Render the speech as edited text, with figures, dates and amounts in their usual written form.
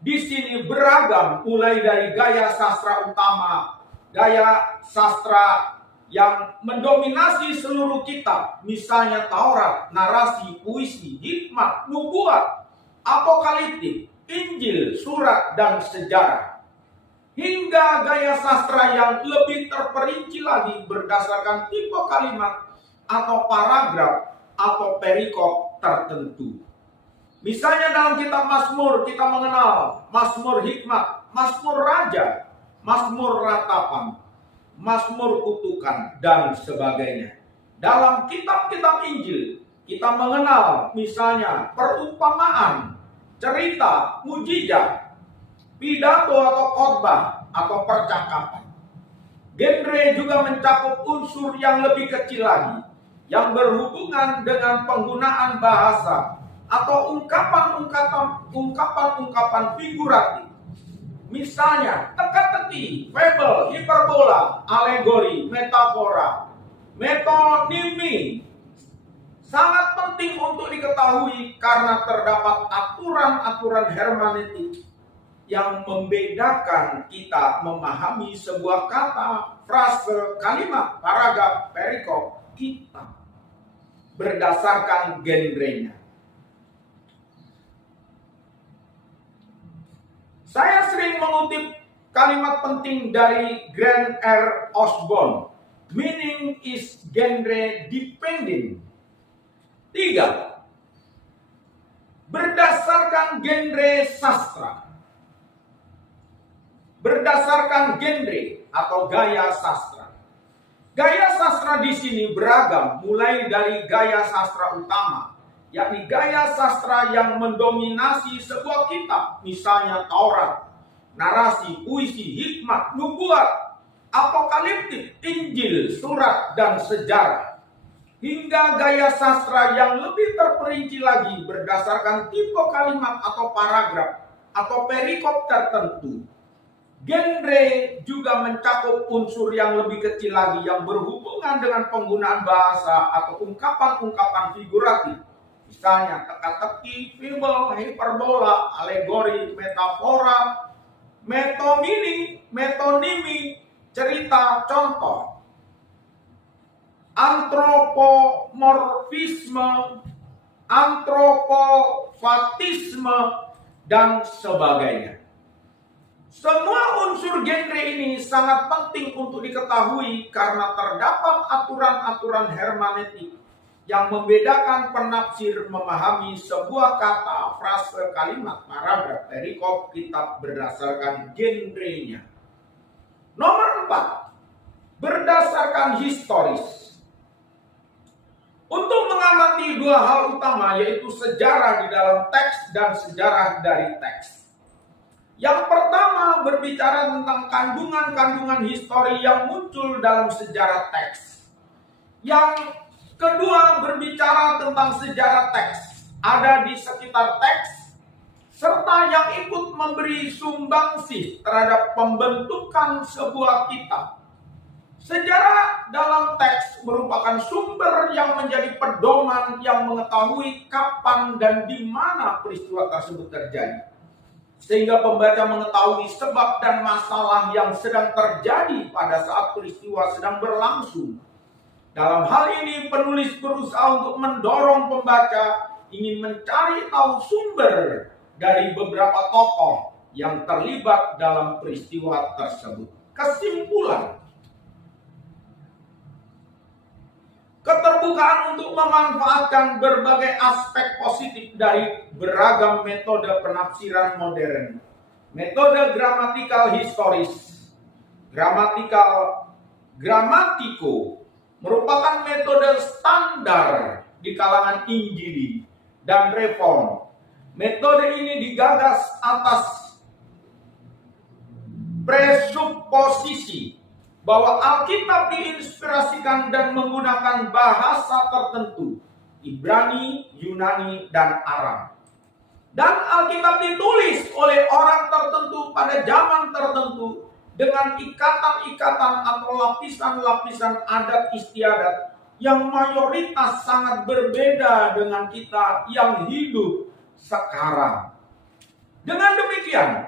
di sini beragam, mulai dari gaya sastra utama, gaya sastra yang mendominasi seluruh kitab, misalnya Taurat, narasi, puisi, hikmat, nubuat, apokaliptik, Injil, surat, dan sejarah. Hingga gaya sastra yang lebih terperinci lagi berdasarkan tipe kalimat atau paragraf atau perikop tertentu. Misalnya dalam kitab Mazmur kita mengenal Mazmur hikmat, Mazmur raja, Mazmur ratapan, Mazmur kutukan, dan sebagainya. Dalam kitab-kitab Injil kita mengenal misalnya perumpamaan, cerita, mujizat, pidato atau khotbah atau percakapan. Genre juga mencakup unsur yang lebih kecil lagi, yang berhubungan dengan penggunaan bahasa atau ungkapan-ungkapan figuratif. Misalnya teka-teki, fabel, hiperbola, alegori, metafora, metonimi. Sangat penting untuk diketahui karena terdapat aturan-aturan hermeneutik yang membedakan kita memahami sebuah kata, frase, kalimat, paragraf, perikop kita berdasarkan genrenya. Saya sering mengutip kalimat penting dari Grant R. Osborne. Meaning is genre dependent. 3. Berdasarkan genre sastra. Berdasarkan genre atau gaya sastra. Gaya sastra di sini beragam, mulai dari gaya sastra utama, yakni gaya sastra yang mendominasi sebuah kitab, misalnya Taurat, narasi, puisi, hikmat, nubuat, apokaliptik, Injil, surat, dan sejarah. Hingga gaya sastra yang lebih terperinci lagi berdasarkan tipe kalimat atau paragraf atau perikop tertentu. Genre juga mencakup unsur yang lebih kecil lagi yang berhubungan dengan penggunaan bahasa atau ungkapan-ungkapan figuratif. Misalnya teka-teki, fabel, hiperbola, alegori, metafora, metonimi, cerita, contoh. Antropomorfisme, antropofatisme, dan sebagainya. Semua unsur genre ini sangat penting untuk diketahui karena terdapat aturan-aturan hermeneutik yang membedakan penafsir memahami sebuah kata, frase, kalimat, paragraf, perikop kitab berdasarkan genrenya. Nomor 4, berdasarkan historis. Untuk mengamati dua hal utama, yaitu sejarah di dalam teks dan sejarah dari teks. Yang pertama berbicara tentang kandungan-kandungan histori yang muncul dalam sejarah teks. Yang kedua berbicara tentang sejarah teks, ada di sekitar teks, serta yang ikut memberi sumbangsih terhadap pembentukan sebuah kitab. Sejarah dalam teks merupakan sumber yang menjadi pedoman yang mengetahui kapan dan di mana peristiwa tersebut terjadi. Sehingga pembaca mengetahui sebab dan masalah yang sedang terjadi pada saat peristiwa sedang berlangsung. Dalam hal ini penulis berusaha untuk mendorong pembaca ingin mencari tahu sumber dari beberapa tokoh yang terlibat dalam peristiwa tersebut. Kesimpulan, keterbukaan untuk memanfaatkan berbagai aspek positif dari beragam metode penafsiran modern. Metode gramatikal historis, gramatiko, merupakan metode standar di kalangan Injili dan Reform. Metode ini digagas atas presuposisi bahwa Alkitab diinspirasikan dan menggunakan bahasa tertentu, Ibrani, Yunani, dan Aram. Dan Alkitab ditulis oleh orang tertentu pada zaman tertentu dengan ikatan-ikatan atau lapisan-lapisan adat istiadat yang mayoritas sangat berbeda dengan kita yang hidup sekarang. Dengan demikian demikian.